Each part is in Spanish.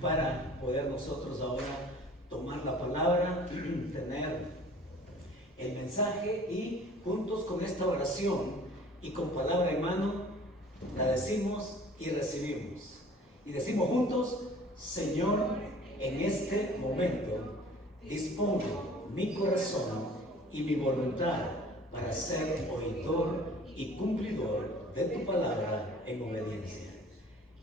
para poder nosotros ahora tomar la palabra, tener el mensaje y juntos con esta oración y con palabra en mano la decimos y recibimos. Y decimos juntos: Señor, en este momento dispongo mi corazón y mi voluntad para ser oidor y cumplidor de tu palabra en obediencia.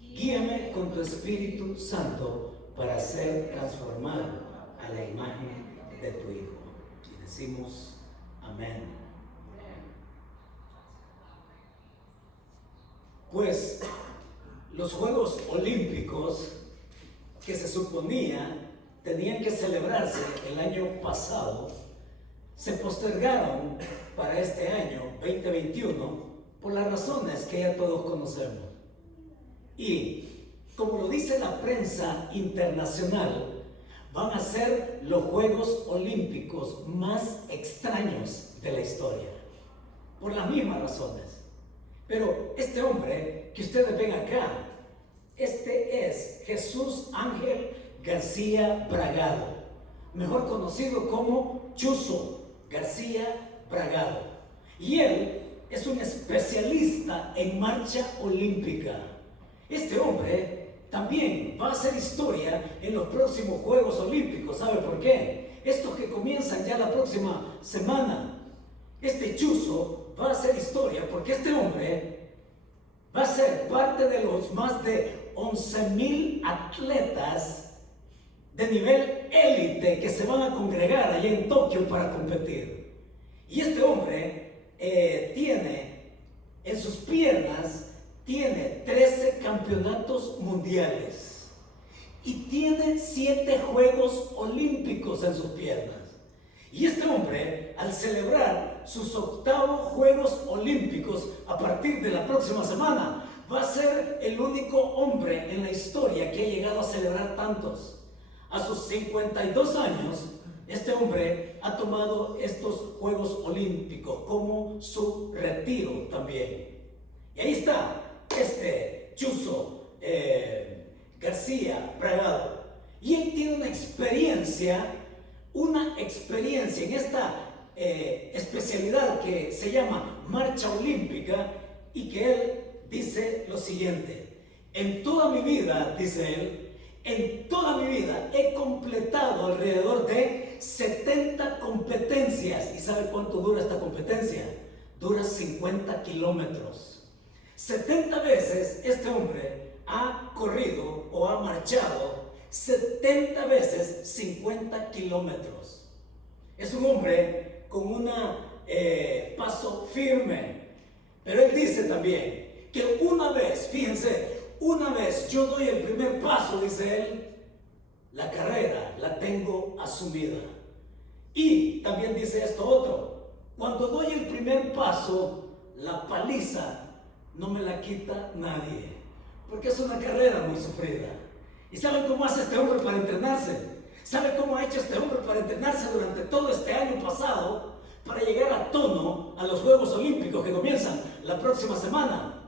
Guíame con tu Espíritu Santo para ser transformado a la imagen de tu Hijo. Y decimos amén. Pues los Juegos Olímpicos que se suponía tenían que celebrarse el año pasado se postergaron para este año 2021 por las razones que ya todos conocemos. Y como lo dice la prensa internacional, van a ser los Juegos Olímpicos más extraños de la historia, por las mismas razones. Pero este hombre que ustedes ven acá, este es Jesús Ángel García Bragado, mejor conocido como Chuzo García Bragado. Y él es un especialista en marcha olímpica. Este hombre también va a hacer historia en los próximos Juegos Olímpicos. ¿Sabe por qué? Estos que comienzan ya la próxima semana. Este Chuzo va a hacer historia porque este hombre va a ser parte de los más de 11,000 atletas de nivel élite que se van a congregar allá en Tokio para competir. Y este hombre tiene en sus piernas 13 campeonatos mundiales y tiene 7 Juegos Olímpicos en sus piernas. Y este hombre, al celebrar sus 8º Juegos Olímpicos a partir de la próxima semana, va a ser el único hombre en la historia que ha llegado a celebrar tantos. A sus 52 años, este hombre ha tomado estos Juegos Olímpicos como su retiro también. Y ahí está este Chuzo García Bragado. Y él tiene una experiencia en esta especialidad que se llama marcha olímpica, y que él dice lo siguiente: en toda mi vida, dice él, en toda mi vida he completado alrededor de 70 competencias. ¿Y sabe cuánto dura esta competencia? Dura 50 kilómetros. 70 veces este hombre ha corrido o ha marchado 70 veces 50 kilómetros. Es un hombre con un paso firme. Pero él dice también que una vez, fíjense, una vez yo doy el primer paso, dice él, la carrera la tengo asumida. Y también dice esto otro: cuando doy el primer paso, la paliza no me la quita nadie, porque es una carrera muy sufrida. ¿Y saben cómo hace este hombre para entrenarse? ¿Saben cómo ha hecho este hombre para entrenarse durante todo este año pasado para llegar a tono a los Juegos Olímpicos que comienzan la próxima semana?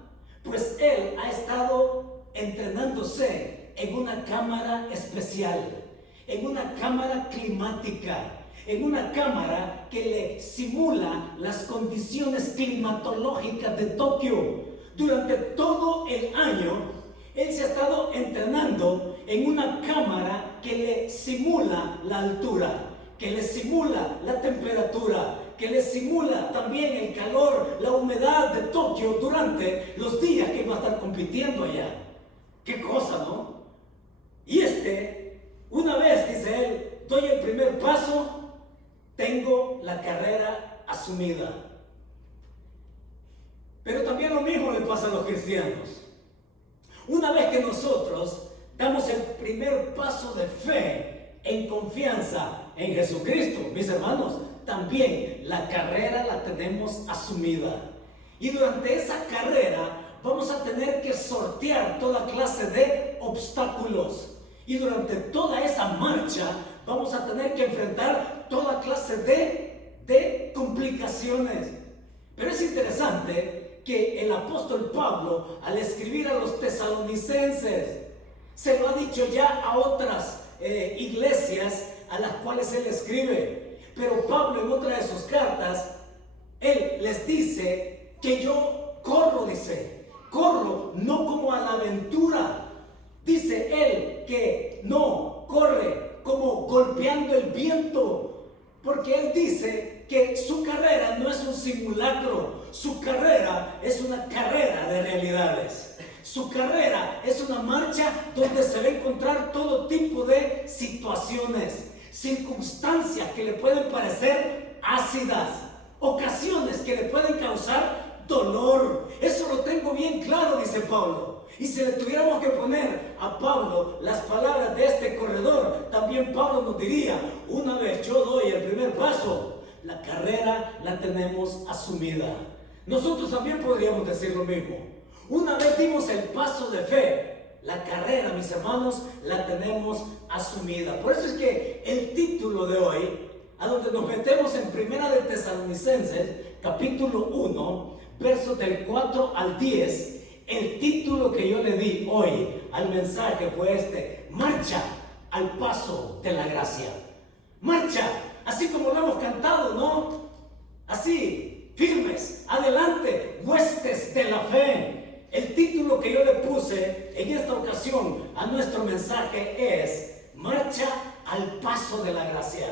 Pues él ha estado entrenándose en una cámara especial, en una cámara climática, en una cámara que le simula las condiciones climatológicas de Tokio. Durante todo el año, él se ha estado entrenando en una cámara que le simula la altura, que le simula la temperatura, que le simula también el calor, la humedad de Tokio durante los días que va a estar compitiendo allá. ¡Qué cosa!, ¿no? Y una vez, dice él, doy el primer paso, tengo la carrera asumida. Pero también lo mismo le pasa a los cristianos. Una vez que nosotros damos el primer paso de fe en confianza en Jesucristo, mis hermanos, también la carrera la tenemos asumida. Y durante esa carrera vamos a tener que sortear toda clase de obstáculos. Y durante toda esa marcha vamos a tener que enfrentar toda clase de complicaciones. Pero es interesante que el apóstol Pablo, al escribir a los tesalonicenses, Se lo ha dicho ya a otras iglesias a las cuales él escribe. Pero Pablo, en otra de sus cartas, él les dice que yo corro, dice, corro no como a la aventura. Dice él que no corre como golpeando el viento, porque él dice que su carrera no es un simulacro, su carrera es una carrera de realidades. Su carrera es una marcha donde se va a encontrar todo tipo de situaciones, circunstancias que le pueden parecer ácidas, ocasiones que le pueden causar dolor. Eso lo tengo bien claro, dice Pablo. Y si le tuviéramos que poner a Pablo las palabras de este corredor, también Pablo nos diría: una vez yo doy el primer paso, la carrera la tenemos asumida. Nosotros también podríamos decir lo mismo. Una vez dimos el paso de fe, la carrera, mis hermanos, la tenemos asumida. Por eso es que el título de hoy, a donde nos metemos en Primera de Tesalonicenses, capítulo 1, versos del 4 al 10, el título que yo le di hoy al mensaje fue este: marcha al paso de la gracia. Marcha, así como lo hemos cantado, ¿no? Así, firmes, adelante, huestes de la fe. El título que yo le puse en esta ocasión a nuestro mensaje es: marcha al paso de la gracia.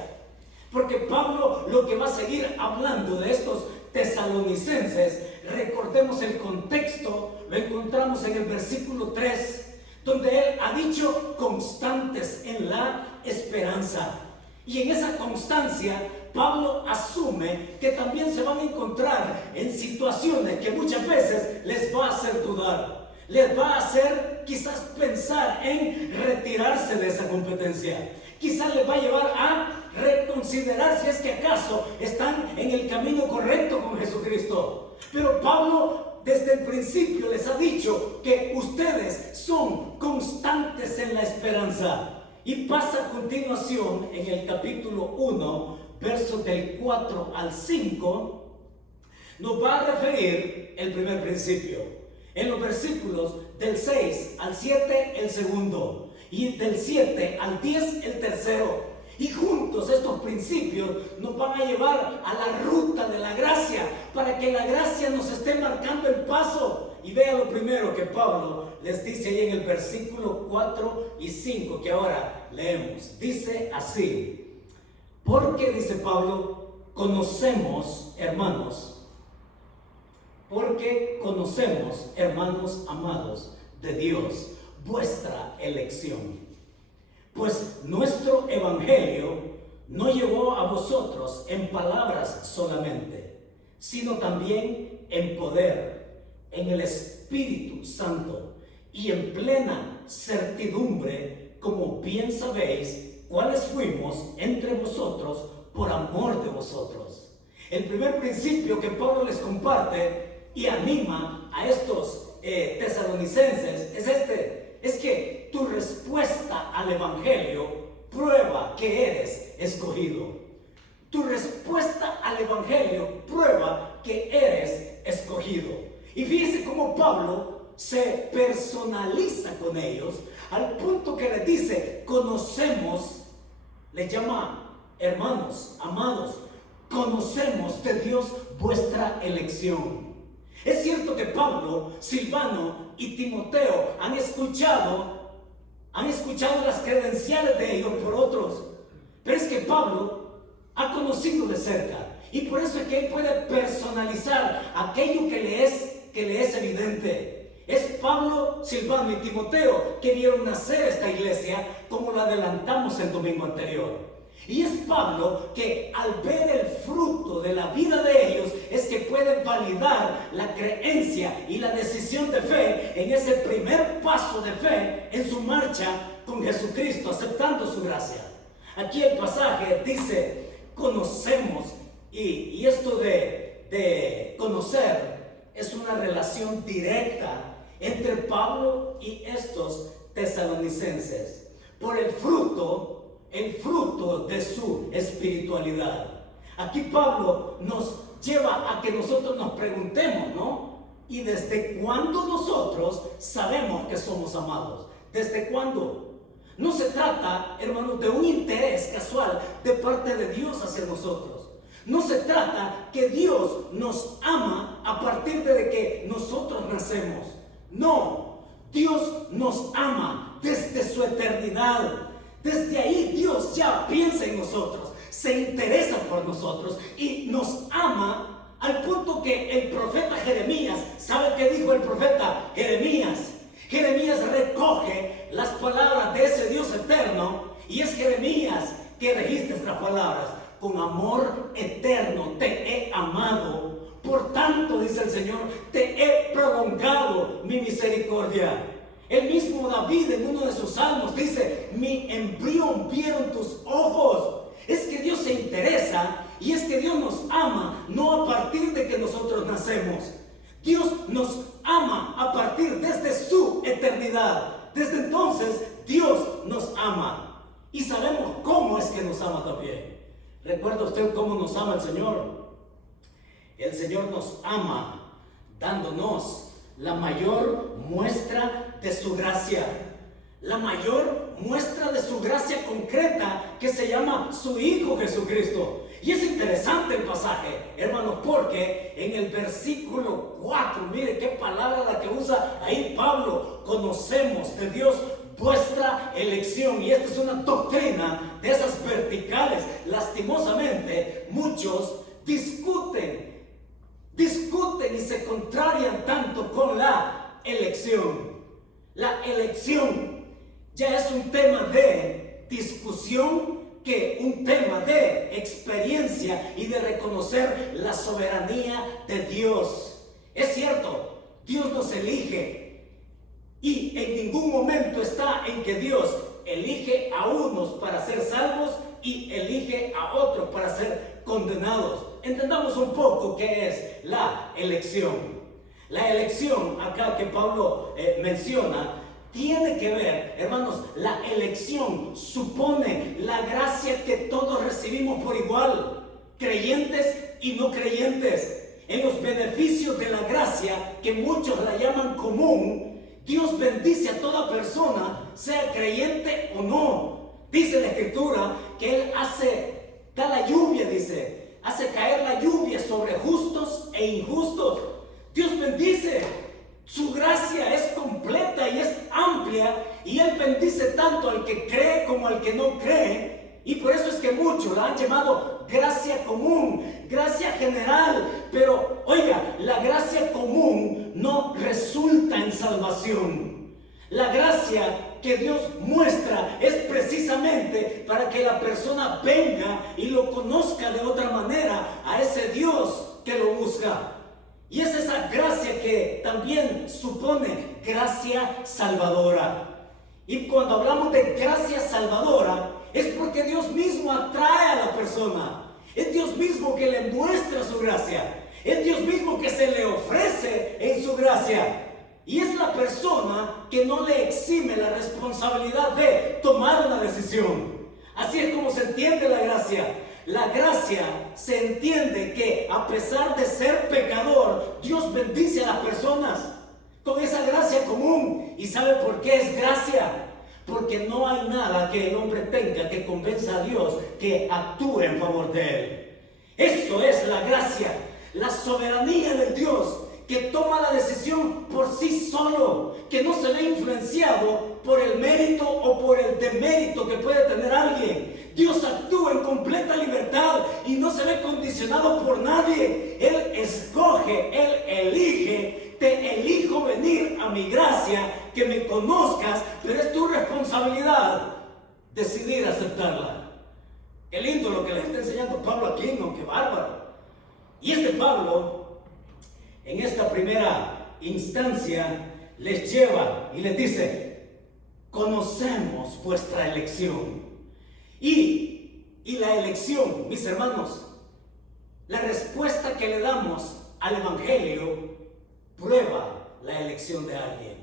Porque Pablo lo que va a seguir hablando de estos tesalonicenses, recordemos el contexto, lo encontramos en el versículo 3, donde él ha dicho: constantes en la esperanza. Y en esa constancia, Pablo asume que también se van a encontrar en situaciones que muchas veces les va a hacer dudar, les va a hacer quizás pensar en retirarse de esa competencia. Quizás les va a llevar a reconsiderar si es que acaso están en el camino correcto con Jesucristo. Pero Pablo desde el principio les ha dicho que ustedes son constantes en la esperanza. Y pasa a continuación en el capítulo 1, versos del 4 al 5, nos va a referir el primer principio. En los versículos del 6 al 7 el segundo, y del 7 al 10 el tercero. Y juntos estos principios nos van a llevar a la ruta de la gracia, para que la gracia nos esté marcando el paso. Y vea lo primero que Pablo les dice ahí en el versículo 4 y 5, que ahora leemos. Dice así: porque, dice Pablo, conocemos, hermanos, amados de Dios, vuestra elección. Pues nuestro evangelio no llegó a vosotros en palabras solamente, sino también en poder, en el Espíritu Santo y en plena certidumbre, como bien sabéis cuáles fuimos entre vosotros por amor de vosotros. El primer principio que Pablo les comparte y anima a estos tesalonicenses es este: es que tu respuesta al evangelio prueba que eres escogido. Tu respuesta al evangelio prueba que eres escogido. Y fíjense cómo Pablo se personaliza con ellos, al punto que les dice: conocemos, les llama hermanos, amados, conocemos de Dios vuestra elección. Es cierto que Pablo, Silvano y Timoteo han escuchado las credenciales de ellos por otros, pero es que Pablo ha conocido de cerca, y por eso es que él puede personalizar aquello que le es evidente. Es Pablo, Silvano y Timoteo que vieron nacer esta iglesia, como lo adelantamos el domingo anterior. Y es Pablo que, al ver el fruto de la vida de ellos, es que puede validar la creencia y la decisión de fe en ese primer paso de fe en su marcha con Jesucristo, aceptando su gracia. Aquí el pasaje dice: conocemos, y esto de conocer es una relación directa entre Pablo y estos tesalonicenses por el fruto de su espiritualidad. Aquí Pablo nos lleva a que nosotros nos preguntemos, ¿no? ¿Y desde cuándo nosotros sabemos que somos amados? ¿Desde cuándo? No se trata, hermanos, de un interés casual de parte de Dios hacia nosotros. No se trata que Dios nos ama a partir de que nosotros nacemos. No, Dios nos ama desde su eternidad. Desde ahí Dios ya piensa en nosotros, se interesa por nosotros y nos ama al punto que el profeta Jeremías, ¿sabe qué dijo el profeta Jeremías? Jeremías recoge las palabras de ese Dios eterno y es Jeremías que registra estas palabras. Con amor eterno te he amado, por tanto, dice el Señor, te he prolongado mi misericordia. El mismo David en uno de sus salmos dice, mi embrión vieron tus ojos. Es que Dios se interesa y es que Dios nos ama, no a partir de que nosotros nacemos. Dios nos ama a partir desde su eternidad. Desde entonces Dios nos ama y sabemos cómo es que nos ama también. ¿Recuerda usted cómo nos ama el Señor? El Señor nos ama dándonos la mayor muestra de su gracia. La mayor muestra de su gracia concreta que se llama su Hijo Jesucristo. Y es interesante el pasaje, hermanos, porque en el versículo 4, mire qué palabra la que usa ahí Pablo. Conocemos de Dios vuestra elección. Y esta es una doctrina de esas verticales. Lastimosamente, muchos discuten y se contrarian tanto con la elección. La elección ya es un tema de discusión que un tema de experiencia y de reconocer la soberanía de Dios. Es cierto, Dios nos elige y en ningún momento está en que Dios elige a unos para ser salvos y elige a otros para ser condenados. Entendamos un poco qué es la elección. La elección acá que Pablo menciona tiene que ver, hermanos, la elección supone la gracia que todos recibimos por igual, creyentes y no creyentes. En los beneficios de la gracia, que muchos la llaman común, Dios bendice a toda persona, sea creyente o no. Dice la Escritura que Él da la lluvia, hace caer la lluvia sobre justos e injustos. Dios bendice. Su gracia es completa y es amplia y Él bendice tanto al que cree como al que no cree. Y por eso es que muchos la han llamado gracia común, gracia general. Pero oiga, la gracia común no resulta en salvación. La gracia que Dios muestra es precisamente para que la persona venga y lo conozca de otra manera a ese Dios que lo busca. Y es esa gracia que también supone gracia salvadora. Y cuando hablamos de gracia salvadora, es porque Dios mismo atrae a la persona. Es Dios mismo que le muestra su gracia. Es Dios mismo que se le ofrece en su gracia. Y es la persona que no le exime la responsabilidad de tomar una decisión. Así es como se entiende la gracia. La gracia se entiende que a pesar de ser pecador, Dios bendice a las personas con esa gracia común. ¿Y sabe por qué es gracia? Porque no hay nada que el hombre tenga que convenza a Dios que actúe en favor de él. Eso es la gracia, la soberanía del Dios que toma la decisión por sí solo, que no se ve influenciado por el mérito o por el demérito que puede tener alguien. Dios actúa en completa libertad y no se ve condicionado por nadie. Él escoge, Él elige. Te elijo venir a mi gracia, que me conozcas, pero es tu responsabilidad decidir aceptarla. Qué lindo lo que le está enseñando Pablo aquí, ¿no? Qué bárbaro. Y este Pablo, en esta primera instancia, les lleva y les dice: conocemos vuestra elección. Y la elección, mis hermanos, la respuesta que le damos al Evangelio prueba la elección de alguien.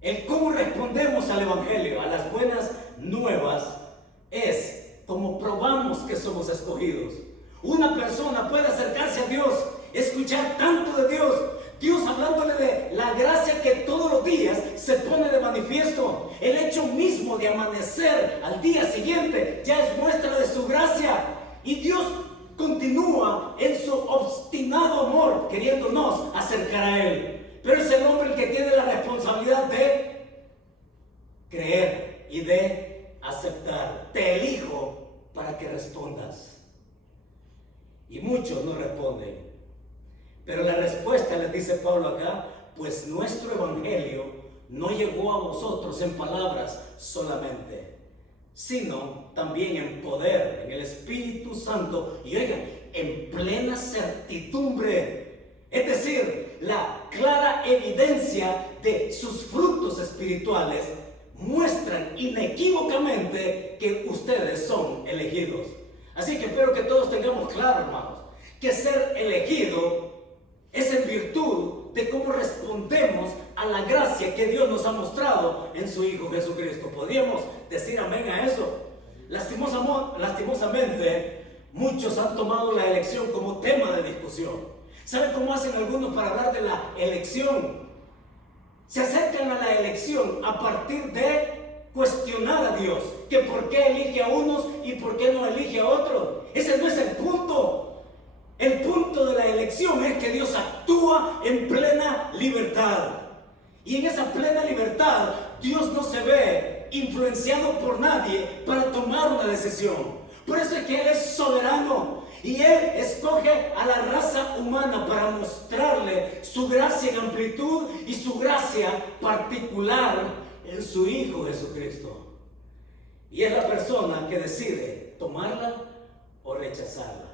El cómo respondemos al Evangelio, a las buenas nuevas, es como probamos que somos escogidos. Una persona puede acercarse a Dios, escuchar tanto de Dios, Dios hablándole de la gracia que todos los días se pone de manifiesto. El hecho mismo de amanecer al día siguiente ya es muestra de su gracia. Y Dios continúa en su obstinado amor, queriéndonos acercar a Él. Pero es el hombre el que tiene la responsabilidad de creer y de aceptar. Te elijo para que respondas. Y muchos no responden. Pero la respuesta, les dice Pablo acá, pues nuestro evangelio no llegó a vosotros en palabras solamente, sino también en poder, en el Espíritu Santo, y oigan, en plena certidumbre. Es decir, la clara evidencia de sus frutos espirituales muestran inequívocamente que ustedes son elegidos. Así que espero que todos tengamos claro, hermanos, que ser elegido es en virtud de cómo respondemos a la gracia que Dios nos ha mostrado en su Hijo Jesucristo. ¿Podríamos decir amén a eso? Lastimosamente, muchos han tomado la elección como tema de discusión. ¿Saben cómo hacen algunos para hablar de la elección? Se acercan a la elección a partir de cuestionar a Dios, que por qué elige a unos y por qué no elige a otros. Ese no es el punto. El punto de la elección es que Dios actúa en plena libertad. Y en esa plena libertad, Dios no se ve influenciado por nadie para tomar una decisión. Por eso es que Él es soberano. Y Él escoge a la raza humana para mostrarle su gracia en amplitud y su gracia particular en su Hijo Jesucristo. Y es la persona que decide tomarla o rechazarla.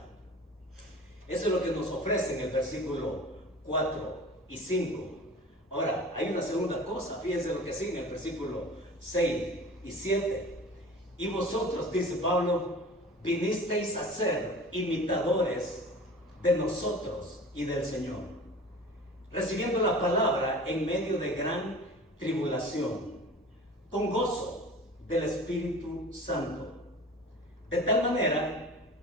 Eso es lo que nos ofrece en el versículo 4 y 5. Ahora, hay una segunda cosa. Fíjense lo que sigue en el versículo 6 y 7. Y vosotros, dice Pablo, vinisteis a ser imitadores de nosotros y del Señor, recibiendo la palabra en medio de gran tribulación, con gozo del Espíritu Santo, de tal manera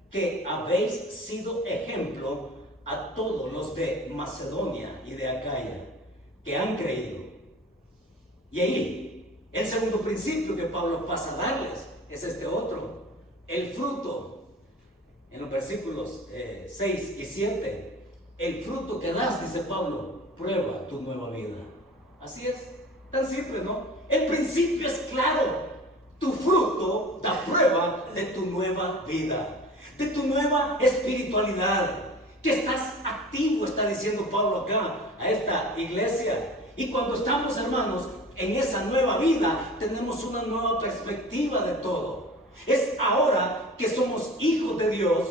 que habéis sido ejemplo a todos los de Macedonia y de Acaya que han creído. Y ahí, el segundo principio que Pablo pasa a darles es este otro, el fruto. En los versículos 6 y 7, el fruto que das, dice Pablo, prueba tu nueva vida. Así es, tan simple, ¿no? El principio es claro. Tu fruto da prueba de tu nueva vida, de tu nueva espiritualidad, que estás activo, está diciendo Pablo acá a esta iglesia. Y cuando estamos, hermanos, en esa nueva vida, tenemos una nueva perspectiva de todo. Es ahora que somos hijos de Dios,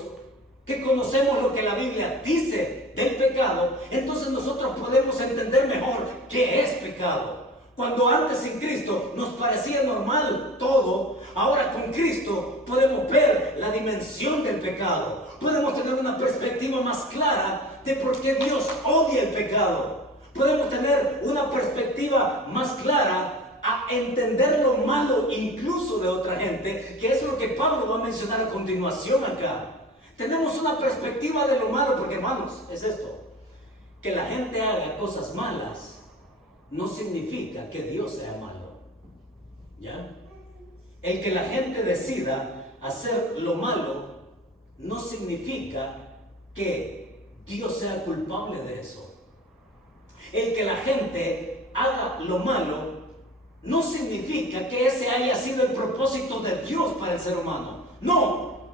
que conocemos lo que la Biblia dice del pecado, entonces nosotros podemos entender mejor qué es pecado. Cuando antes sin Cristo nos parecía normal todo, ahora con Cristo podemos ver la dimensión del pecado. Podemos tener una perspectiva más clara de por qué Dios odia el pecado. Podemos tener una perspectiva más clara a entender lo malo incluso de otra gente, que es lo que Pablo va a mencionar a continuación acá. Tenemos una perspectiva de lo malo, porque hermanos, es esto, que la gente haga cosas malas no significa que Dios sea malo, ¿ya? El que la gente decida hacer lo malo no significa que Dios sea culpable de eso. El que la gente haga lo malo no significa que ese haya sido el propósito de Dios para el ser humano. No,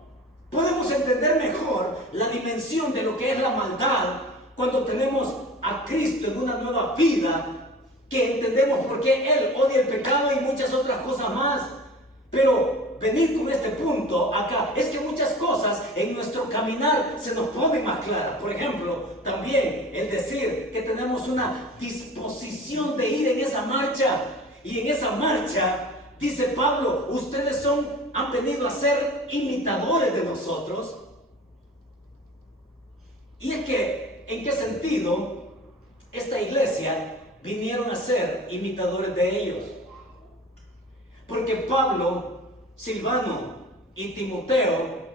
podemos entender mejor la dimensión de lo que es la maldad cuando tenemos a Cristo en una nueva vida, que entendemos por qué Él odia el pecado y muchas otras cosas más. Pero venir con este punto acá es que muchas cosas en nuestro caminar se nos ponen más claras. Por ejemplo, también el decir que tenemos una disposición de ir en esa marcha. Y en esa marcha, dice Pablo, ustedes han venido a ser imitadores de nosotros. Y es que, ¿en qué sentido esta iglesia vinieron a ser imitadores de ellos? Porque Pablo, Silvano y Timoteo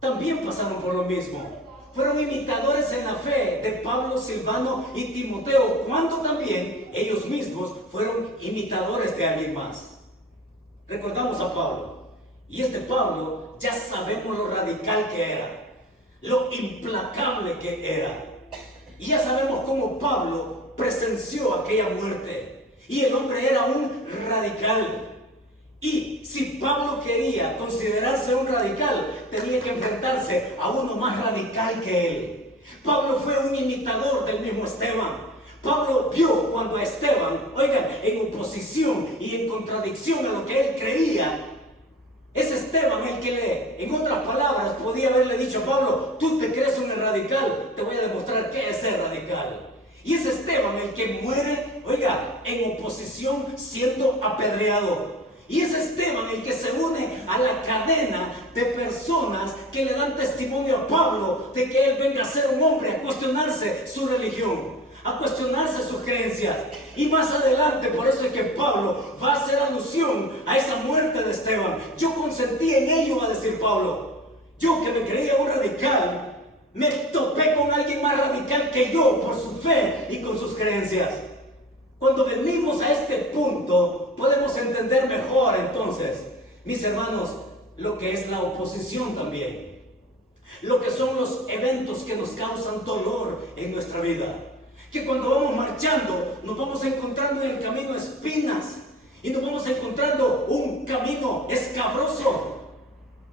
también pasaron por lo mismo. fueron imitadores en la fe de Pablo, Silvano y Timoteo, cuando también ellos mismos fueron imitadores de alguien más. Recordamos a Pablo, y este Pablo ya sabemos lo radical que era, lo implacable que era, y ya sabemos cómo Pablo presenció aquella muerte, y el hombre era un radical. Y si Pablo quería considerarse un radical, tenía que enfrentarse a uno más radical que él. Pablo fue un imitador del mismo Esteban. Pablo vio cuando a Esteban, oigan, en oposición y en contradicción a lo que él creía, es Esteban el que en otras palabras, podía haberle dicho a Pablo: tú te crees un radical, te voy a demostrar qué es ser radical. Y es Esteban el que muere, oiga, en oposición, siendo apedreado. Y es Esteban el que se une a la cadena de personas que le dan testimonio a Pablo de que él venga a ser un hombre, a cuestionarse su religión, a cuestionarse sus creencias. Y más adelante, por eso es que Pablo va a hacer alusión a esa muerte de Esteban. Yo consentí en ello, va a decir Pablo. Yo, que me creía un radical, me topé con alguien más radical que yo por su fe y con sus creencias. Cuando venimos a este punto, podemos entender mejor entonces, mis hermanos, lo que es la oposición también. Lo que son los eventos que nos causan dolor en nuestra vida. Que cuando vamos marchando, nos vamos encontrando en el camino espinas. Y nos vamos encontrando un camino escabroso.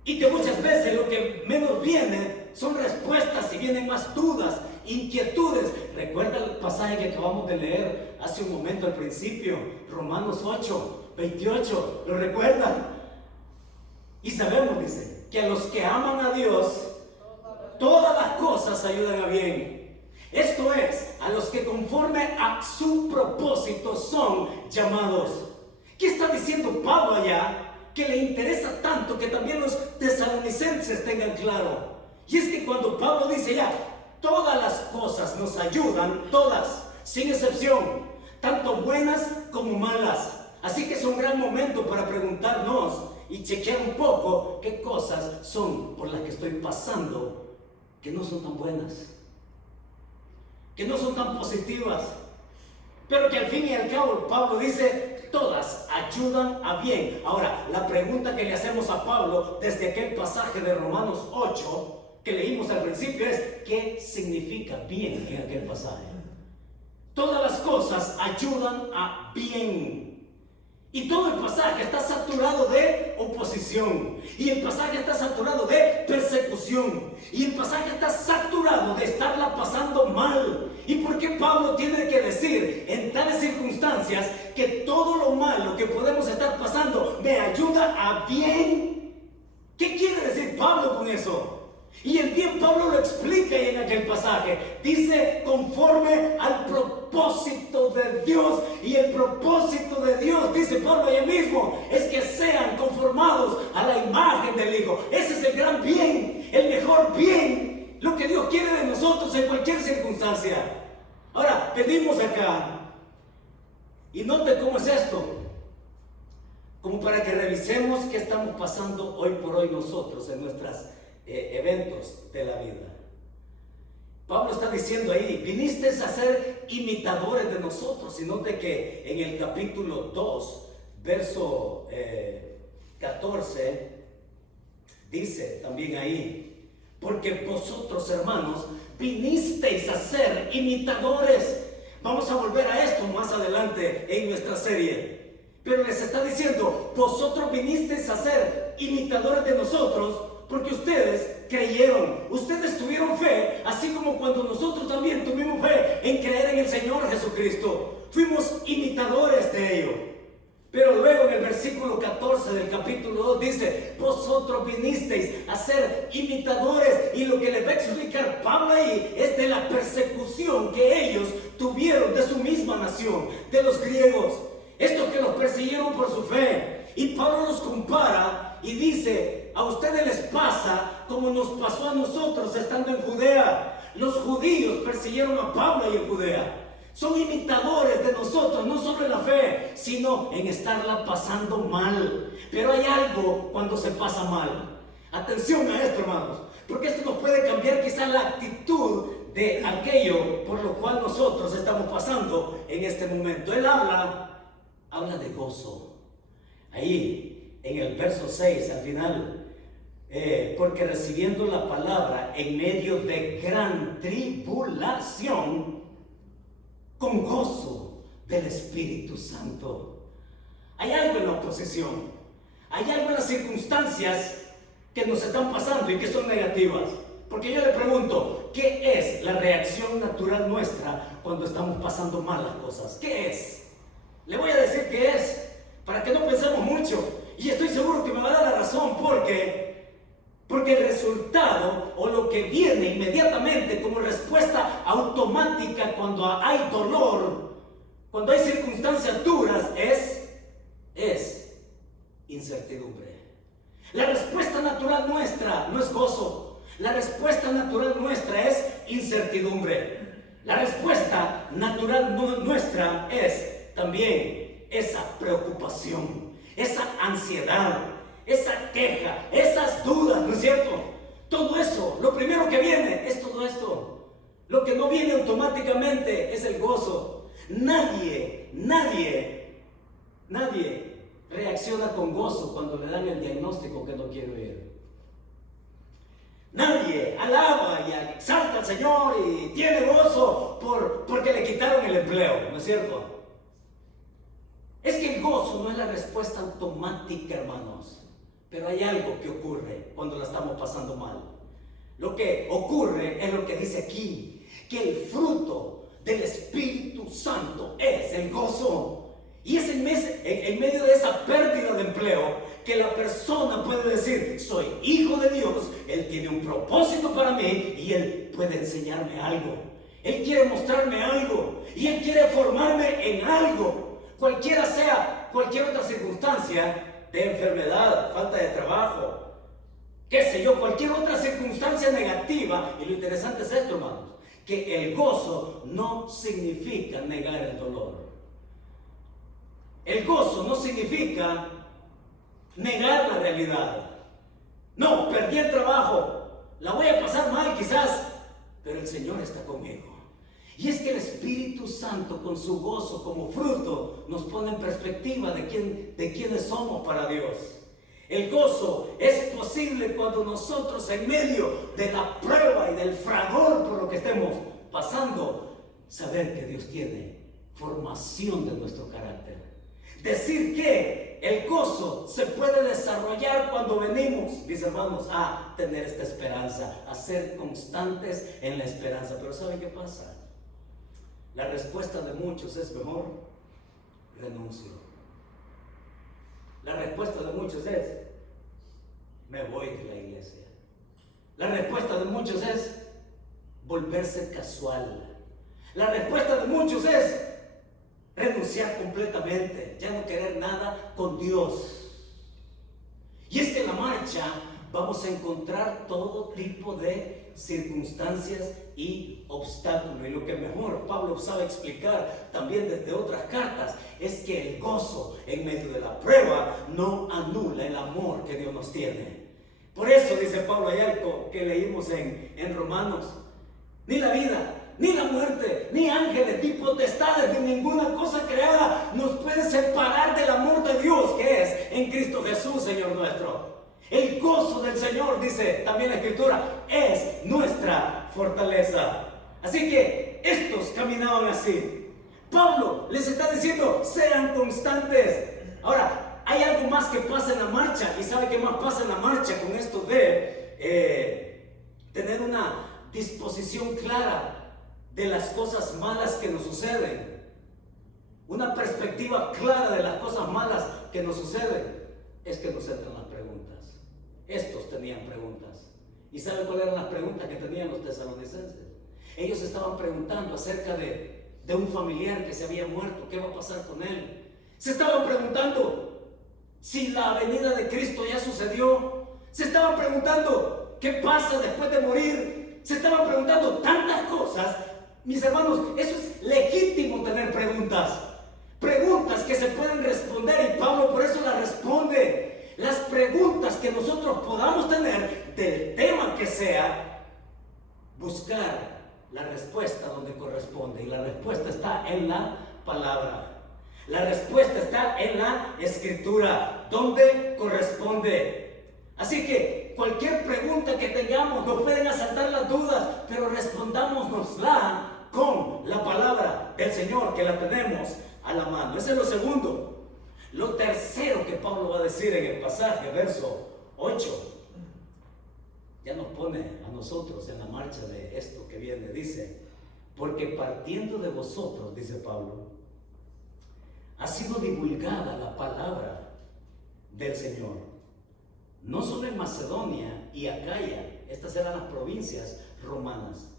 Y que muchas veces lo que menos viene son respuestas y vienen más dudas, inquietudes. Recuerda el pasaje que acabamos de leer hace un momento al principio, Romanos 8, 28, ¿lo recuerdan? Y sabemos, dice, que a los que aman a Dios, todas las cosas ayudan a bien. Esto es, a los que conforme a su propósito son llamados. ¿Qué está diciendo Pablo allá? Que le interesa tanto que también los tesalonicenses tengan claro. Y es que cuando Pablo dice ya, todas las cosas nos ayudan, todas, sin excepción, tanto buenas como malas. Así que es un gran momento para preguntarnos y chequear un poco qué cosas son por las que estoy pasando que no son tan buenas, que no son tan positivas, pero que al fin y al cabo Pablo dice, todas ayudan a bien. Ahora, la pregunta que le hacemos a Pablo desde aquel pasaje de Romanos 8 que leímos al principio es, ¿qué significa bien en aquel pasaje? Todas las cosas ayudan a bien. Y todo el pasaje está saturado de oposición. Y el pasaje está saturado de persecución. Y el pasaje está saturado de estarla pasando mal. ¿Y por qué Pablo tiene que decir en tales circunstancias que todo lo malo que podemos estar pasando me ayuda a bien? ¿Qué quiere decir Pablo con eso? Y el bien Pablo lo explica ahí en aquel pasaje. Dice, conforme al propósito de Dios. Y el propósito de Dios, dice Pablo allá mismo, es que sean conformados a la imagen del Hijo. Ese es el gran bien, el mejor bien, lo que Dios quiere de nosotros en cualquier circunstancia. Ahora, venimos acá y note cómo es esto, como para que revisemos qué estamos pasando hoy por hoy nosotros en nuestras eventos de la vida. Pablo está diciendo ahí, viniste a ser imitadores de nosotros. Y note que en el capítulo 2, verso 14, dice también ahí, porque vosotros, hermanos, vinisteis a ser imitadores. Vamos a volver a esto más adelante en nuestra serie, pero les está diciendo, vosotros vinisteis a ser imitadores de nosotros, porque ustedes creyeron, ustedes tuvieron fe, así como cuando nosotros también tuvimos fe en creer en el Señor Jesucristo. Fuimos imitadores de ello. Pero luego en el versículo 14 del capítulo 2 dice, vosotros vinisteis a ser imitadores. Y lo que les va a explicar Pablo ahí es de la persecución que ellos tuvieron de su misma nación, de los griegos, estos que los persiguieron por su fe. Y Pablo los compara y dice, a ustedes les pasa como nos pasó a nosotros estando en Judea. Los judíos persiguieron a Pablo ahí en Judea. Son imitadores de nosotros, no solo en la fe, sino en estarla pasando mal. Pero hay algo cuando se pasa mal. Atención a esto, hermanos. porque esto nos puede cambiar quizás la actitud de aquello por lo cual nosotros estamos pasando en este momento. Él habla de gozo. Ahí, en el verso 6, al final, porque recibiendo la palabra en medio de gran tribulación, con gozo del Espíritu Santo. Hay algo en la oposición, hay algo en las circunstancias que nos están pasando y que son negativas. Porque yo le pregunto, ¿qué es la reacción natural nuestra cuando estamos pasando malas cosas? ¿Qué es? Le voy a decir qué es, para que no pensemos mucho. Y estoy seguro que me va a dar la razón, porque el resultado o lo que viene inmediatamente como respuesta automática cuando hay dolor, cuando hay circunstancias duras, es incertidumbre. La respuesta natural nuestra no es gozo. La respuesta natural nuestra es incertidumbre. La respuesta natural nuestra es también esa preocupación, esa ansiedad, esa queja, esas dudas, ¿no es cierto? Todo eso, lo primero que viene es todo esto. Lo que no viene automáticamente es el gozo. Nadie reacciona con gozo cuando le dan el diagnóstico que no quiere oír. Nadie alaba y exalta al Señor y tiene gozo porque le quitaron el empleo, ¿no es cierto? Es que el gozo no es la respuesta automática, hermanos, pero hay algo que ocurre cuando la estamos pasando mal. Lo que ocurre es lo que dice aquí, que el fruto del Espíritu Santo es el gozo. Y es en medio de esa pérdida de empleo que la persona puede decir: soy hijo de Dios, Él tiene un propósito para mí y Él puede enseñarme algo. Él quiere mostrarme algo y Él quiere formarme en algo. Cualquier otra circunstancia de enfermedad, falta de trabajo, qué sé yo, cualquier otra circunstancia negativa. Y lo interesante es esto, hermanos, que el gozo no significa negar el dolor. El gozo no significa negar la realidad. No, perdí el trabajo, la voy a pasar mal quizás, pero el Señor está conmigo. Y es que el Espíritu Santo, con su gozo como fruto, nos pone en perspectiva de quiénes somos para Dios. El gozo es posible cuando nosotros, en medio de la prueba y del fragor por lo que estemos pasando, saber que Dios tiene formación de nuestro carácter. Decir que el gozo se puede desarrollar cuando venimos, mis hermanos, a tener esta esperanza, a ser constantes en la esperanza. Pero ¿saben qué pasa? La respuesta de muchos es: mejor renuncio. La respuesta de muchos es: me voy de la iglesia. La respuesta de muchos es volverse casual. La respuesta de muchos es renunciar completamente, ya no querer nada con Dios. Y es que en la marcha vamos a encontrar todo tipo de circunstancias y obstáculos. Y lo que mejor Pablo sabe explicar también desde otras cartas es que el gozo en medio de la prueba no anula el amor que Dios nos tiene. Por eso dice Pablo, hay algo que leímos en Romanos: ni la vida, ni la muerte, ni ángeles, ni potestades, ni ninguna cosa creada nos puede separar del amor de Dios que es en Cristo Jesús, Señor nuestro. El gozo del Señor, dice también la Escritura, es nuestra fortaleza. Así que estos caminaban así. Pablo les está diciendo: sean constantes. Ahora, hay algo más que pasa en la marcha. ¿Y sabe qué más pasa en la marcha con esto de tener una disposición clara de las cosas malas que nos suceden? Una perspectiva clara de las cosas malas que nos suceden. Es que nos entran las preguntas. Estos tenían preguntas. ¿Y saben cuáles eran las preguntas que tenían los tesalonicenses? Ellos estaban preguntando acerca de un familiar que se había muerto. ¿Qué va a pasar con él? Se estaban preguntando si la venida de Cristo ya sucedió. Se estaban preguntando qué pasa después de morir. Se estaban preguntando tantas cosas. Mis hermanos, eso es legítimo, tener preguntas. Preguntas que se pueden responder, y Pablo por eso las responde. las preguntas que nosotros podamos tener del tema que sea, buscar la respuesta donde corresponde. Y la respuesta está en la palabra. La respuesta está en la escritura, donde corresponde. Así que cualquier pregunta que tengamos, nos pueden asaltar las dudas, pero respondámonosla con la palabra del Señor, que la tenemos a la mano. Ese es lo segundo. Lo tercero que Pablo va a decir en el pasaje, verso 8, ya nos pone a nosotros en la marcha de esto que viene. Dice: porque partiendo de vosotros, dice Pablo, ha sido divulgada la palabra del Señor, no solo en Macedonia y Acaya, estas eran las provincias romanas,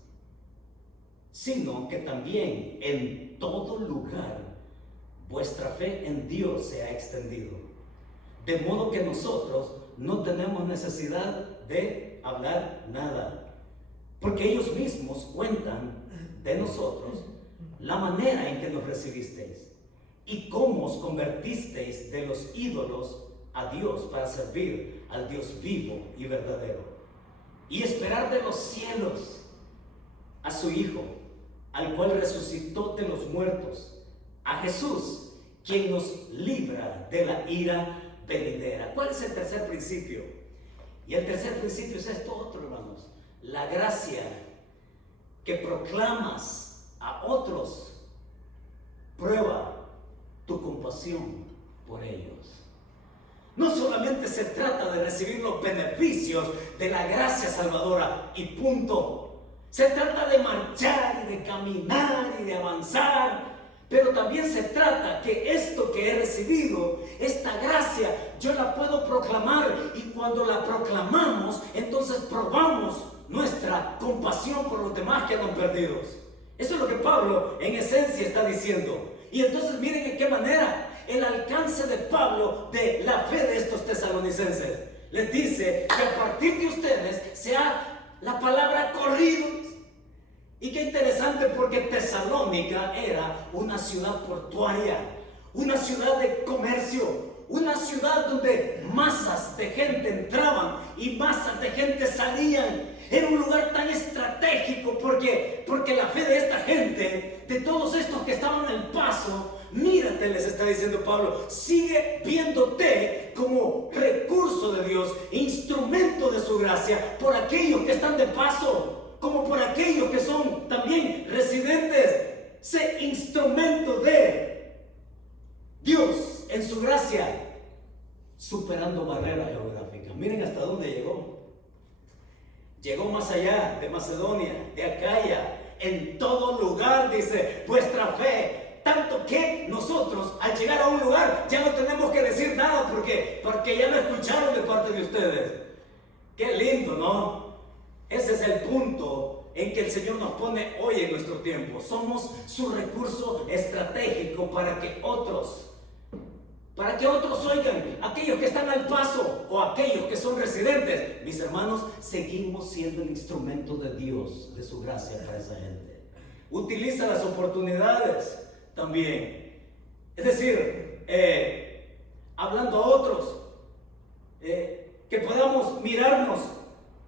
sino que también en todo lugar vuestra fe en Dios se ha extendido, de modo que nosotros no tenemos necesidad de hablar nada, porque ellos mismos cuentan de nosotros la manera en que nos recibisteis y cómo os convertisteis de los ídolos a Dios para servir al Dios vivo y verdadero, y esperar de los cielos a su Hijo, al cual resucitó de los muertos, a Jesús, quien nos libra de la ira venidera. ¿Cuál es el tercer principio? Y el tercer principio es esto otro, hermanos: la gracia que proclamas a otros prueba tu compasión por ellos. No solamente se trata de recibir los beneficios de la gracia salvadora y punto. Se trata de marchar y de caminar y de avanzar, pero también se trata que esto que he recibido, esta gracia, yo la puedo proclamar, y cuando la proclamamos, entonces probamos nuestra compasión por los demás que andan perdidos. Eso es lo que Pablo en esencia está diciendo. Y entonces miren en qué manera el alcance de Pablo de la fe de estos tesalonicenses. Les dice que a partir de ustedes sea la palabra corridos. Y qué interesante, porque Tesalónica era una ciudad portuaria, una ciudad de comercio, una ciudad donde masas de gente entraban y masas de gente salían. Era un lugar tan estratégico porque la fe de esta gente, de todos estos que estaban al paso, mírate, les está diciendo Pablo, sigue viéndote como recurso de Dios, instrumento de su gracia por aquellos que están de paso, como por aquellos que son también residentes. Sé instrumento de Dios en su gracia, superando barreras geográficas. Miren hasta dónde llegó. Llegó más allá de Macedonia, de Acaya, en todo lugar, dice, vuestra fe. Tanto que nosotros, al llegar a un lugar, ya no tenemos que decir nada porque ya lo escucharon de parte de ustedes. Qué lindo, ¿no? Ese es el punto en que el Señor nos pone hoy en nuestro tiempo. Somos su recurso estratégico para que otros oigan, aquellos que están al paso o aquellos que son residentes. Mis hermanos, seguimos siendo el instrumento de Dios, de su gracia para esa gente. Utiliza las oportunidades también. Es decir, hablando a otros, que podamos mirarnos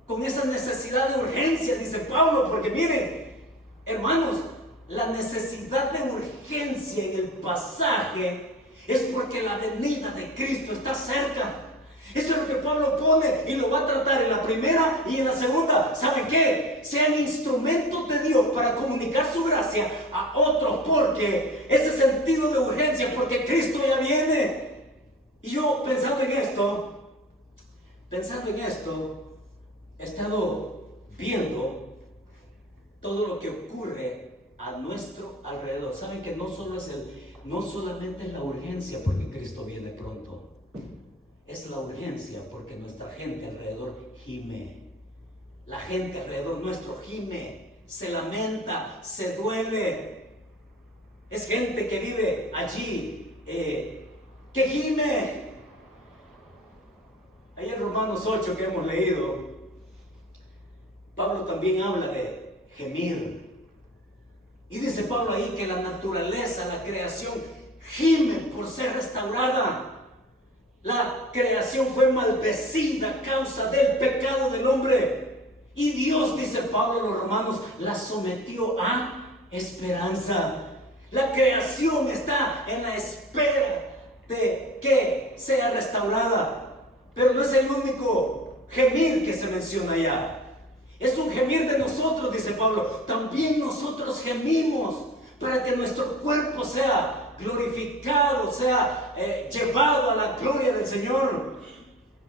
con esa necesidad de urgencia, dice Pablo, porque miren, hermanos, la necesidad de urgencia en el pasaje es porque la venida de Cristo está cerca. Eso es lo que Pablo pone y lo va a tratar en la primera y en la segunda. ¿Saben qué? Sean instrumentos de Dios para comunicar su gracia a otros, porque ese sentido de urgencia, porque Cristo ya viene. Y yo pensando en esto, he estado viendo todo lo que ocurre a nuestro alrededor. Saben que no solamente es la urgencia porque Cristo viene pronto, es la urgencia porque nuestra gente alrededor gime. La gente alrededor nuestro gime, se lamenta, se duele. Es gente que vive allí, que gime. Ahí en Romanos 8 que hemos leído, Pablo también habla de gemir. Y dice Pablo ahí que la naturaleza, la creación, gime por ser restaurada. La creación fue maldecida a causa del pecado del hombre. Y Dios, dice Pablo a los romanos, la sometió a esperanza. La creación está en la espera de que sea restaurada. Pero no es el único gemir que se menciona allá. Es un gemir de nosotros, dice Pablo. También nosotros gemimos para que nuestro cuerpo sea glorificado, sea llevado a la gloria del Señor.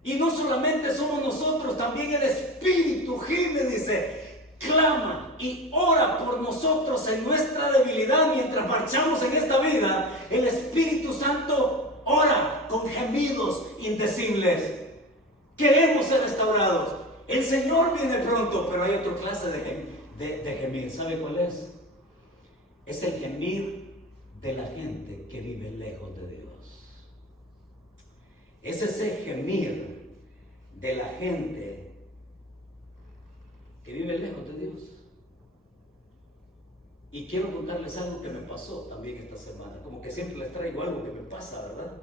Y no solamente somos nosotros, también el Espíritu gime, dice, clama y ora por nosotros en nuestra debilidad mientras marchamos en esta vida. El Espíritu Santo ora con gemidos indecibles. Queremos ser restaurados. El Señor viene pronto, pero hay otra clase de gemir. ¿Sabe cuál es? Es el gemir de la gente que vive lejos de Dios. Es ese gemir de la gente que vive lejos de Dios. Y quiero contarles algo que me pasó también esta semana. Como que siempre les traigo algo que me pasa, ¿verdad?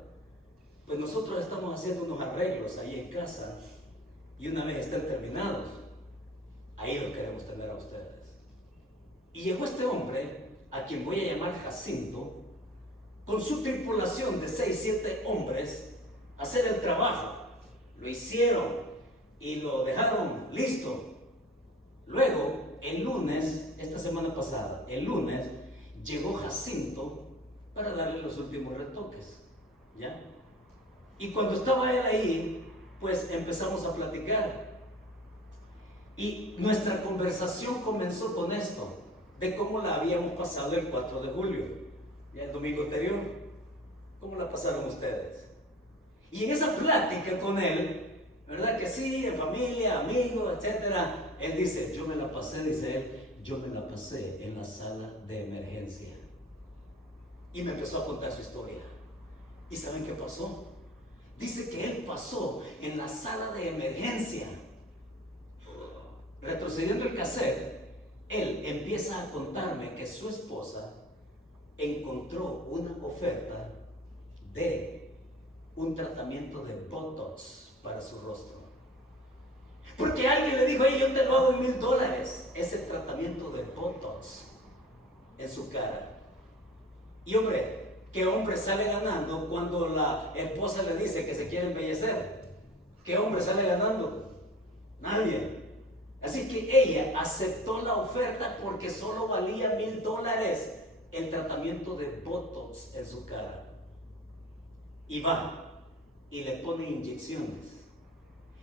Pues nosotros estamos haciendo unos arreglos ahí en casa y una vez estén terminados, ahí lo queremos tener a ustedes. Y llegó este hombre, a quien voy a llamar Jacinto, con su tripulación de 6, 7 hombres, a hacer el trabajo. Lo hicieron y lo dejaron listo. Luego, el lunes, esta semana pasada, el lunes, llegó Jacinto para darle los últimos retoques, ¿ya? Y cuando estaba él ahí, pues empezamos a platicar. Y nuestra conversación comenzó con esto, de cómo la habíamos pasado el 4 de julio, ya el domingo anterior. ¿Cómo la pasaron ustedes? Y en esa plática con él, ¿verdad que sí? En familia, amigos, etcétera. Él dice, yo me la pasé, dice él, yo me la pasé en la sala de emergencia. Y me empezó a contar su historia. ¿Y saben qué pasó? Dice que él pasó en la sala de emergencia. Retrocediendo el cassette, él empieza a contarme que su esposa encontró una oferta de un tratamiento de Botox para su rostro. Porque alguien le dijo, hey, yo te lo hago en $1000, ese tratamiento de Botox en su cara. Y hombre, ¿qué hombre sale ganando cuando la esposa le dice que se quiere embellecer? ¿Qué hombre sale ganando? Nadie. Así que ella aceptó la oferta porque solo valía $1000 el tratamiento de Botox en su cara. Y va y le pone inyecciones.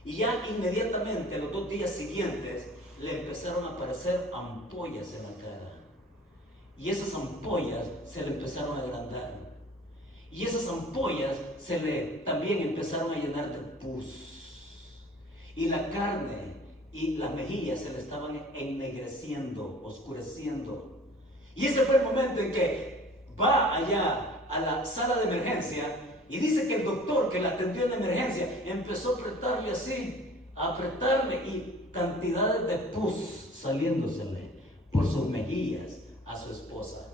Y ya inmediatamente, los 2 días siguientes, le empezaron a aparecer ampollas en la cara. Y esas ampollas se le empezaron a agrandar. Y esas ampollas también empezaron a llenar de pus. Y la carne y las mejillas se le estaban ennegreciendo, oscureciendo. Y ese fue el momento en que va allá a la sala de emergencia y dice que el doctor que la atendió en la emergencia empezó a apretarle así, a apretarle, y cantidades de pus saliéndosele por sus mejillas a su esposa.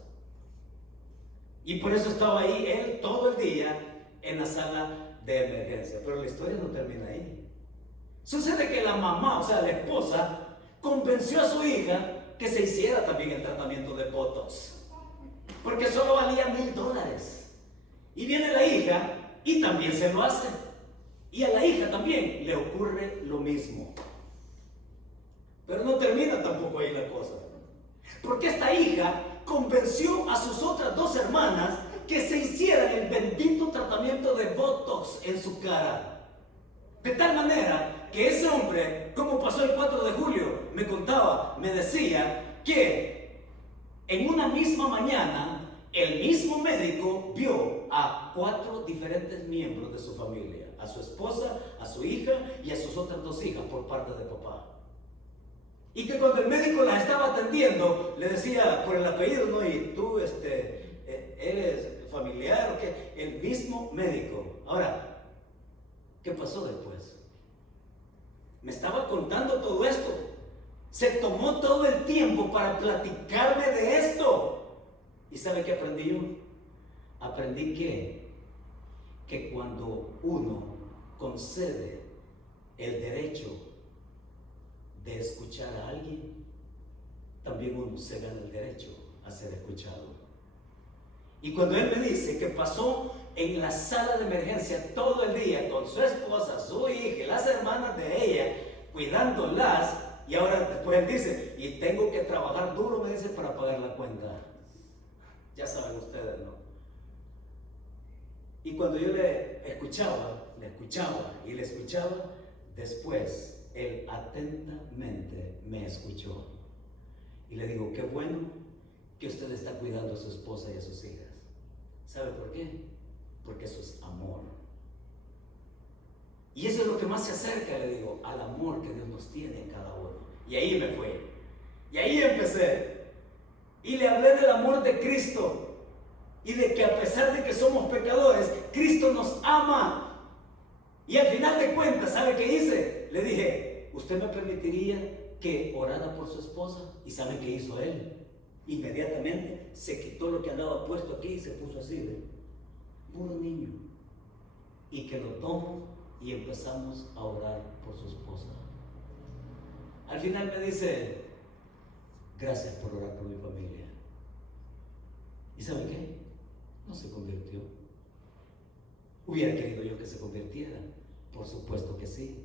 Y por eso estaba ahí él todo el día en la sala de emergencia. Pero la historia no termina ahí. Sucede que la mamá, o sea, la esposa, convenció a su hija que se hiciera también el tratamiento de Botox, porque solo valía $1000. Y viene la hija y también se lo hace. Y a la hija también le ocurre lo mismo. Pero no termina tampoco ahí la cosa. Porque esta hija convenció a sus otras 2 hermanas que se hicieran el bendito tratamiento de Botox en su cara. De tal manera que ese hombre, como pasó el 4 de julio, me contaba, me decía que en una misma mañana el mismo médico vio a 4 diferentes miembros de su familia, a su esposa, a su hija y a sus otras 2 hijas por parte de papá. Y que cuando el médico las estaba atendiendo, le decía por el apellido, ¿no? Y tú eres familiar, ¿o qué? El mismo médico. Ahora, ¿qué pasó después? Me estaba contando todo esto. Se tomó todo el tiempo para platicarme de esto. ¿Y sabe qué aprendí yo? Aprendí que que cuando uno concede el derecho de escuchar a alguien, también uno se gana el derecho a ser escuchado. Y cuando él me dice que pasó en la sala de emergencia todo el día con su esposa, su hija y las hermanas de ella, cuidándolas, y ahora después él dice, y tengo que trabajar duro, me dice, para pagar la cuenta. Ya saben ustedes, ¿no? Y cuando yo le escuchaba, después él atentamente me escuchó. Y le digo, qué bueno que usted está cuidando a su esposa y a sus hijas. ¿Sabe por qué? Porque eso es amor. Y eso es lo que más se acerca, le digo, al amor que Dios nos tiene en cada uno. Y ahí me fui. Y ahí empecé. Y le hablé del amor de Cristo. Y de que a pesar de que somos pecadores, Cristo nos ama. Y al final de cuentas, ¿sabe qué hice? Le dije, ¿usted me permitiría que orara por su esposa? ¿Y sabe qué hizo él? Inmediatamente se quitó lo que andaba puesto aquí y se puso así, ¿ve? Puro niño. Y que lo tomo y empezamos a orar por su esposa. Al final me dice, gracias por orar por mi familia. ¿Y sabe qué? No se convirtió. Hubiera querido yo que se convirtiera, por supuesto que sí.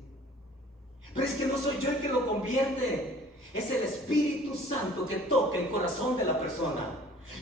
Pero es que no soy yo el que lo convierte, es el Espíritu Santo que toca el corazón de la persona.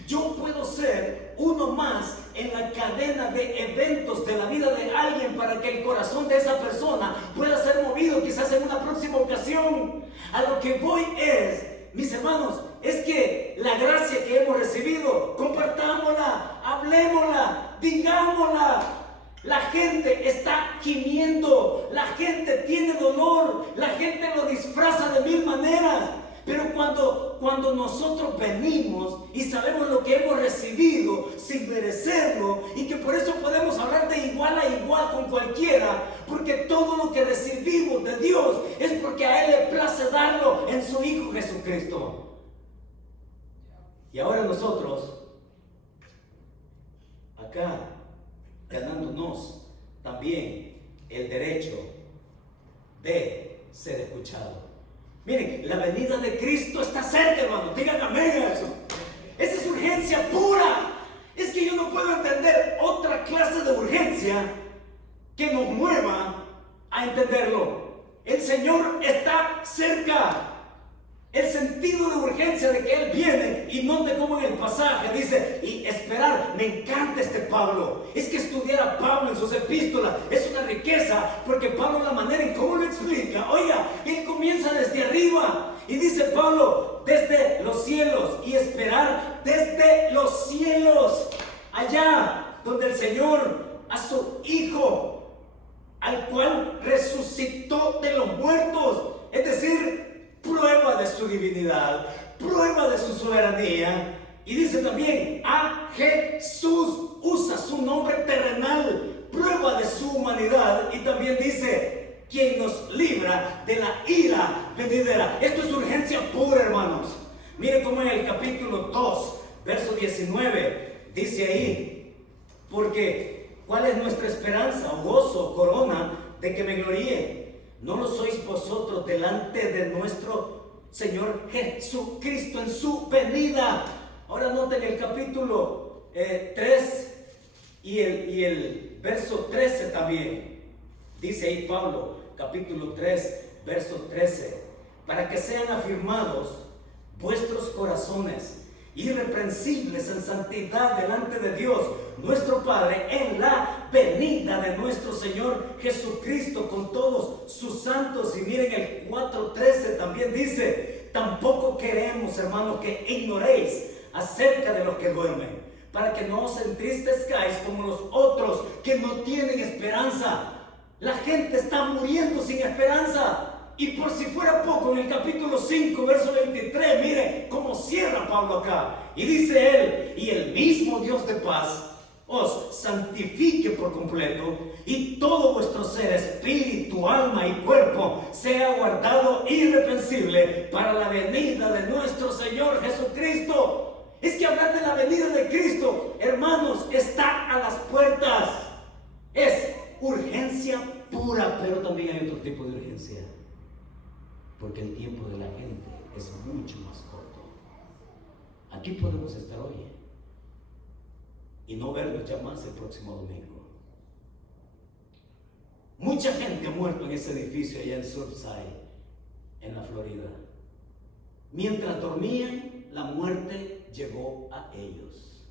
Yo puedo ser uno más en la cadena de eventos de la vida de alguien para que el corazón de esa persona pueda ser movido quizás en una próxima ocasión. A lo que voy es, mis hermanos, es que la gracia que hemos recibido, compartámosla, hablemosla, digámosla. La gente está gimiendo, la gente tiene dolor, la gente lo disfraza de mil maneras. Pero cuando nosotros venimos y sabemos lo que hemos recibido sin merecerlo, y que por eso podemos hablar de igual a igual con cualquiera, porque todo lo que recibimos de Dios es porque a Él le place darlo en su Hijo Jesucristo. Y ahora nosotros, acá, ganándonos también el derecho de ser escuchado. Miren, la venida de Cristo está cerca, hermano. Digan amén a eso. Esa es urgencia pura. Es que yo no puedo entender otra clase de urgencia que nos mueva a entenderlo. El Señor está cerca. El sentido de urgencia de que Él viene, y note cómo en el pasaje dice, y esperar. Me encanta este Pablo. Es que estudiar a Pablo en sus epístolas es una riqueza, porque Pablo, la manera en cómo lo explica, oiga, él comienza desde arriba y dice Pablo, desde los cielos, y esperar desde los cielos, allá donde el Señor a su Hijo, al cual resucitó de los muertos, es decir, prueba de su divinidad, prueba de su soberanía. Y dice también a Jesús, usa su nombre terrenal, prueba de su humanidad. Y también dice, quien nos libra de la ira venidera. Esto es urgencia pura, hermanos. Mire cómo en el capítulo 2, verso 19, dice ahí, porque ¿cuál es nuestra esperanza, o gozo, o corona de que me gloríe? ¿No lo sois vosotros delante de nuestro Señor Jesucristo en su venida? Ahora noten el capítulo 3 y el verso 13 también. Dice ahí Pablo, capítulo 3, verso 13. Para que sean afirmados vuestros corazones, irreprensibles en santidad delante de Dios nuestro Padre, en la venida de nuestro Señor Jesucristo con todos sus santos. Y miren el 4:13 también dice, tampoco queremos, hermanos, que ignoréis acerca de los que duermen, para que no os entristezcáis como los otros que no tienen esperanza. La gente está muriendo sin esperanza. Y por si fuera poco, en el capítulo 5, verso 23, mire cómo cierra Pablo acá. Y dice él, y el mismo Dios de paz os santifique por completo, y todo vuestro ser, espíritu, alma y cuerpo, sea guardado irreprensible para la venida de nuestro Señor Jesucristo. Es que hablar de la venida de Cristo, hermanos, está a las puertas. Es urgencia pura, pero también hay otro tipo de urgencia, porque el tiempo de la gente es mucho más corto. Aquí podemos estar hoy y no vernos ya más el próximo domingo. Mucha gente ha muerto en ese edificio allá en Surfside, en la Florida. Mientras dormían, la muerte llegó a ellos.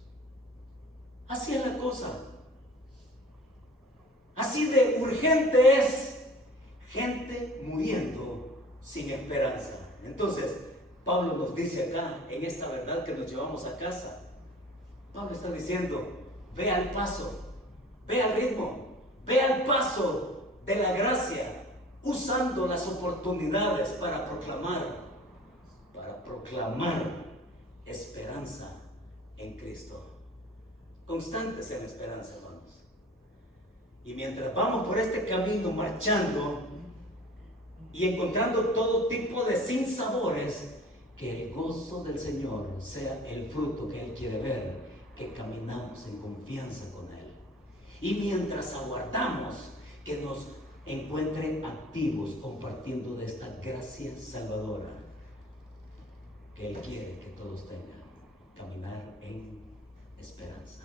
Así es la cosa. Así de urgente es gente muriendo sin esperanza. Entonces, Pablo nos dice acá, en esta verdad que nos llevamos a casa, Pablo está diciendo, ve al paso, ve al ritmo, ve al paso de la gracia, usando las oportunidades para proclamar esperanza en Cristo. Constantes en la esperanza, hermanos. Y mientras vamos por este camino marchando y encontrando todo tipo de sinsabores, que el gozo del Señor sea el fruto que Él quiere ver, que caminamos en confianza con Él. Y mientras aguardamos que nos encuentren activos compartiendo de esta gracia salvadora que Él quiere que todos tengan, caminar en esperanza.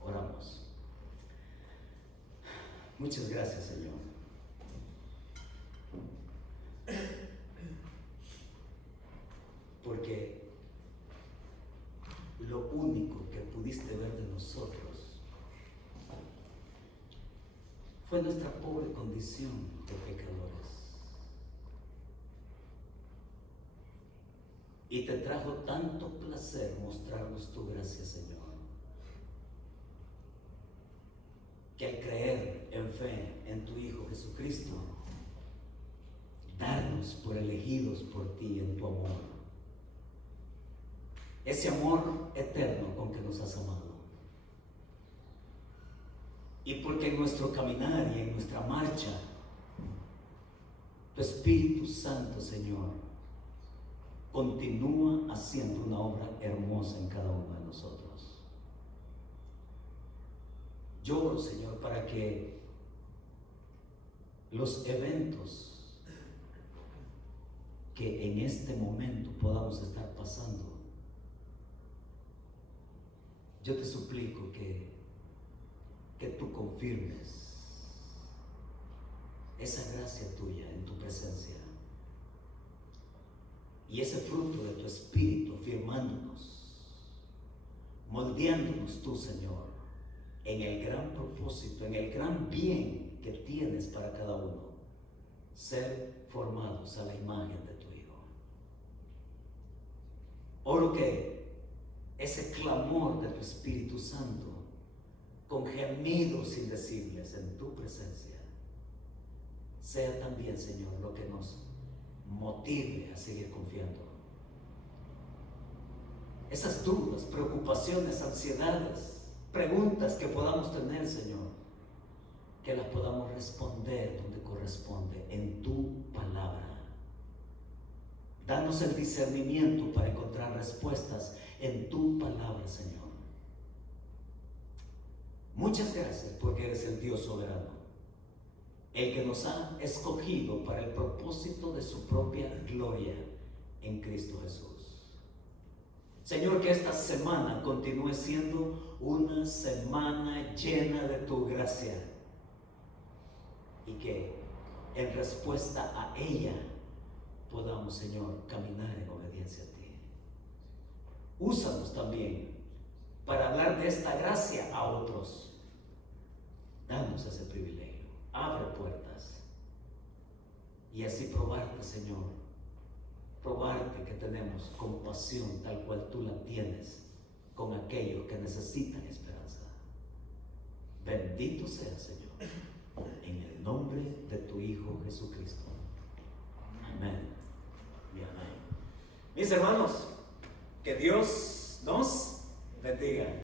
Oramos. Muchas gracias, Señor. Porque lo único que pudiste ver de nosotros fue nuestra pobre condición de pecadores. Y te trajo tanto placer mostrarnos tu gracia, Señor, que al creer en fe en tu Hijo Jesucristo, darnos por elegidos por ti en tu amor. Ese amor eterno con que nos has amado. Y porque en nuestro caminar y en nuestra marcha, tu Espíritu Santo, Señor, continúa haciendo una obra hermosa en cada uno de nosotros. Yo oro, Señor, para que los eventos que en este momento podamos estar pasando, yo te suplico que tú confirmes esa gracia tuya en tu presencia y ese fruto de tu Espíritu afirmándonos, moldeándonos tú, Señor, en el gran propósito, en el gran bien que tienes para cada uno, ser formados a la imagen de tu Hijo. Oro que ese clamor de tu Espíritu Santo, con gemidos indecibles en tu presencia, sea también, Señor, lo que nos motive a seguir confiando. Esas dudas, preocupaciones, ansiedades, preguntas que podamos tener, Señor, que las podamos responder donde corresponde, en tu palabra. Danos el discernimiento para encontrar respuestas en tu palabra, Señor. Muchas gracias porque eres el Dios soberano, el que nos ha escogido para el propósito de su propia gloria en Cristo Jesús. Señor, que esta semana continúe siendo una semana llena de tu gracia y que en respuesta a ella podamos, Señor, caminar en obediencia a ti. Úsanos también para hablar de esta gracia a otros. Danos ese privilegio. Abre puertas y así probarte, Señor, probarte que tenemos compasión tal cual tú la tienes con aquellos que necesitan esperanza. Bendito sea, Señor, en el nombre de tu Hijo Jesucristo. Amén y amén. Mis hermanos, que Dios nos bendiga.